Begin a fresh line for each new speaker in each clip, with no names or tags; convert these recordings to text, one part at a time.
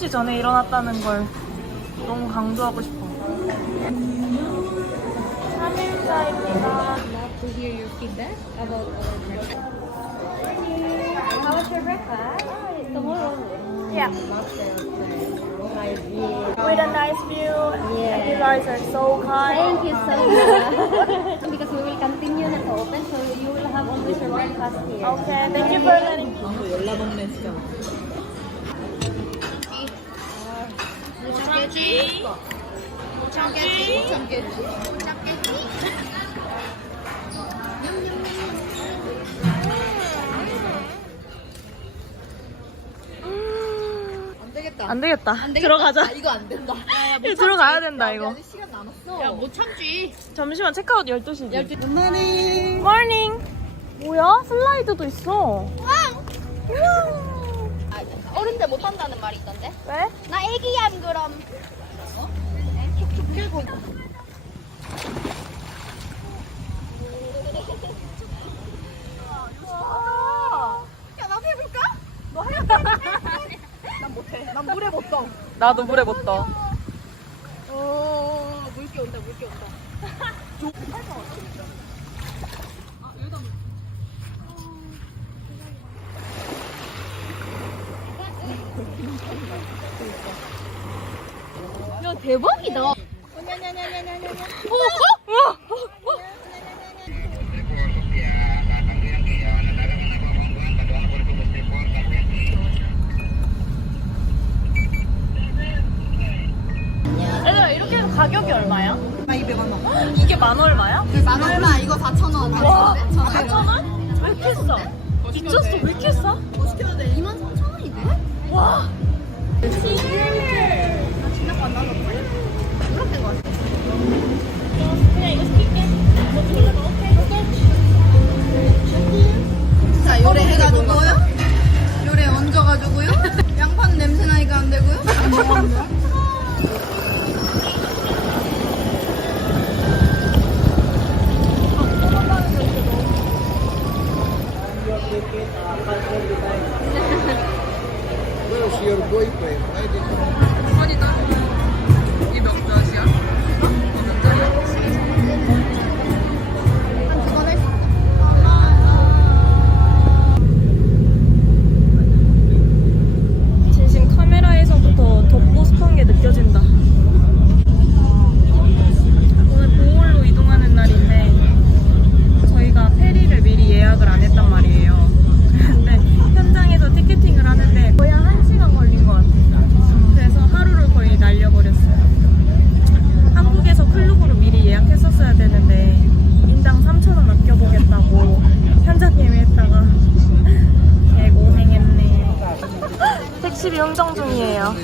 7시 전에 일어났다는 걸 너무 강조하고 싶어. 3일차입니다.
love to hear your feedback about our breakfast. How was your breakfast? Tomorrow.
Yeah. With a nice view.
Yeah.
You guys are so kind.
Thank you so much. because we will continue na to open, so you will have always your breakfast here.
Okay, thank you for letting me. 모창깨지. 모창깨지.
안 되겠다.
안 되겠다.
안 되겠다.
들어가자.
아, 이거 안 된다.
이거 들어가야 된다 이거.
아직 시간 남았어.
야, 못 참지.
잠시만 체크아웃 12시지.
굿모닝.
모닝. 뭐야? 슬라이드도 있어.
어른들 못 한다는 말이 있던데?
왜?
나 애기야 그럼.
난 물에 못 떠.
나도 물에 못 떠.
어, 물기 온다, 물기 온다.
야 대박이다.
얘들아 이렇게 해서 가격이 얼마야?
나 200원.
이게 만 얼마야?
만 얼마? 이거 4,000원.
와, 4,000원? 왜 이렇게 싸? 미쳤어, 왜 이렇게 싸?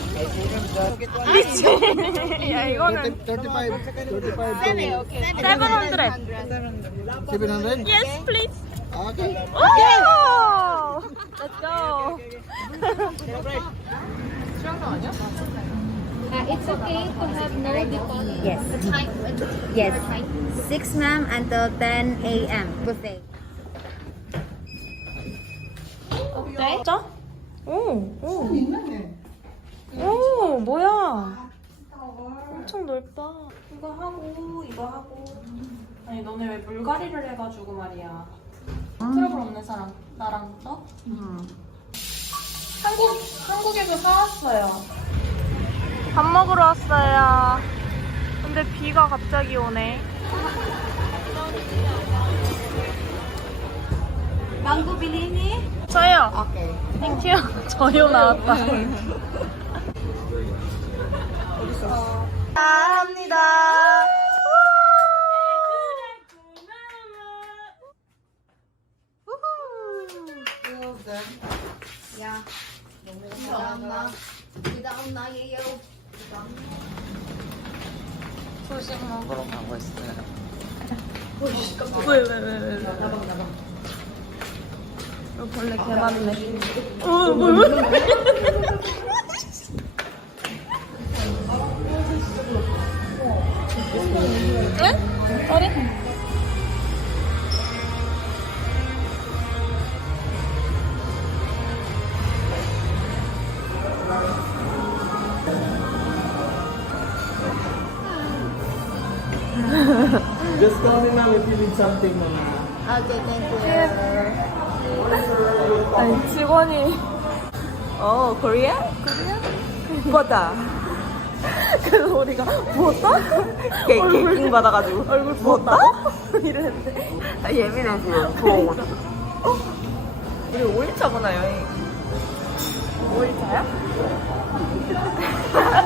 중이에요. 미친. 야 이거는
35, 35.
700.
700?
Yes, please.
Okay.
오! Let's go.
Uh, it's okay to have no deposit.
Yes.
The time,
Yes.
the time.
6 ma'am until 10 a.m. buffet.
어때? 진짜? 오, 오. 오, 뭐야? 엄청 넓다. 이거 하고, 이거 하고. 아니, 너네 왜 물갈이를 해가지고 말이야. 트러블 없는 사람, 나랑 너? 한국, 한국에서 사왔어요. 밥 먹으러 왔어요. 근데 비가 갑자기 오네.
망고 빌리니?
저요.
오케이.
땡큐. 저요 나왔다. 합니다.
야, 감사합니다. 기다음 나예요.
조식 먹으러 가고 있어요. 왜, 왜, 왜, 왜? 나방, 나방. 벌레 개 많네. 어, 뭐, 왜?
Just call me now if you need something, mama.
Okay, thank you.
아니 직원이 어 코리아? 코리아? 뭐다 그래서 우리가 뭐다? 개킹 받아가지고 얼굴 뭐다? 이랬는데 아, 예민해서 부러워 어? 우리 5일차구나 여행 5일차야?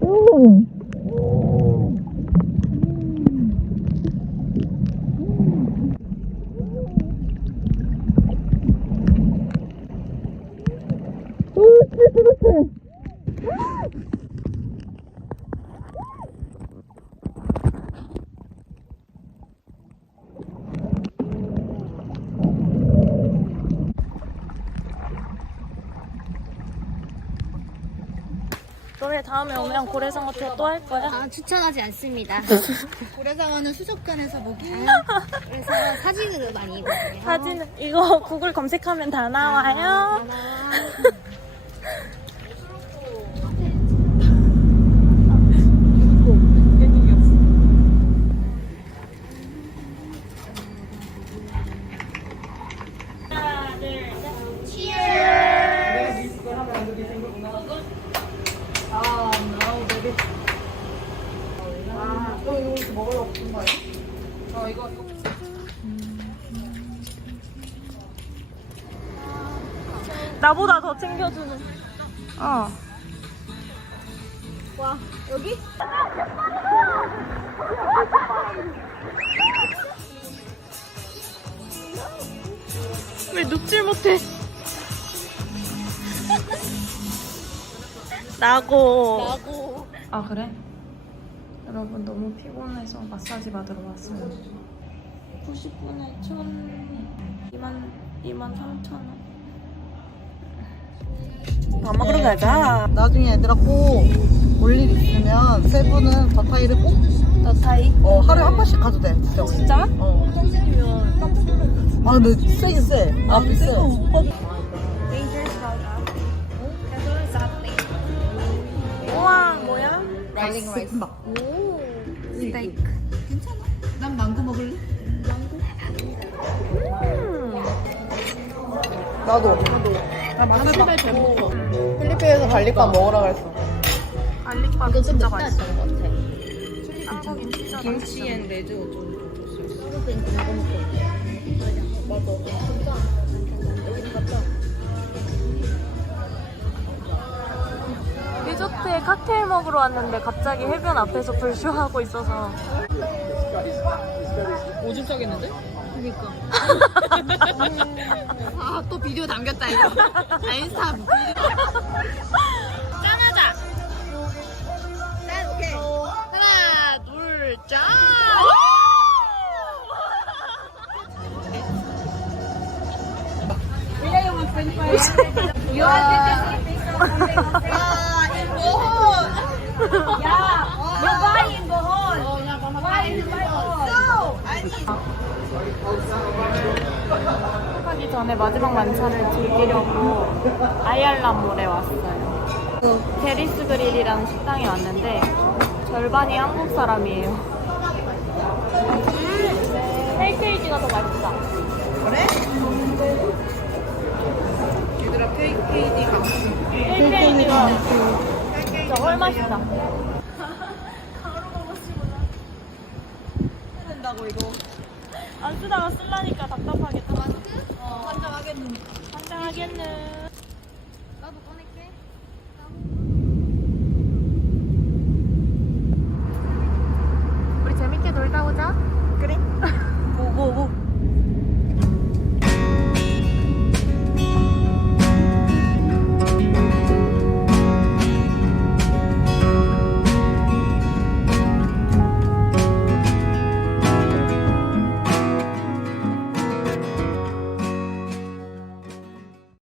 너네 다음에 오면 고래상어 투어 또 할 거야?
아, 추천하지 않습니다.
고래상어는 수족관에서 보기.
그래서 사진으로 많이 보세요.
사진 이거 구글 검색하면 다 나와요. 나보다 더 챙겨주는. 어. 와 여기? 왜 눕질 못해? 나고.
하고
아 그래? 여러분 너무 피곤해서 마사지 받으러 왔어요. 90분에 천 2만 2만 3천 원. 밥 먹으러 가자.
나중에 얘들아 꼭 올 일 있으면 세부는 더타이를
꼭너 사이?
어, 하루에 한 번씩 가도 돼. 진짜.
진짜?
어. 아, 근데 세긴 세. 아, 비싸.
우와 뭐야?
막.
스테이크.
난 망고 먹을래? 나도. 나 망고 잘 먹어. 필리핀에서 발리밥 먹으라 그랬어.
알리밥 진짜 맛있어. 한국인 진짜
김치엔 레드 좀.
리조트에 칵테일 먹으러 왔는데 갑자기 해변 앞에서 불쇼하고 있어서
오줌 싸겠는데? 그니까. 아, 또 비디오 남겼다, 이거. 아, 인스타 비디오. 짠하자! 짠, 오케이. 하나, 둘, 짠!
하기 전에 마지막 만찬을 즐기려고 아이알람몰에 왔어요. 그 게리스 그릴이라는 식당에 왔는데 절반이 한국 사람이에요. 음, KKG가 더 맛있다.
그래? 얘들아, KKD가.
KKG가 진짜 헐맛이다. 된다고 이거. 안 쓰다가 쓸라니까 답답하겠다. 어. 환장하겠는. 환장하겠는.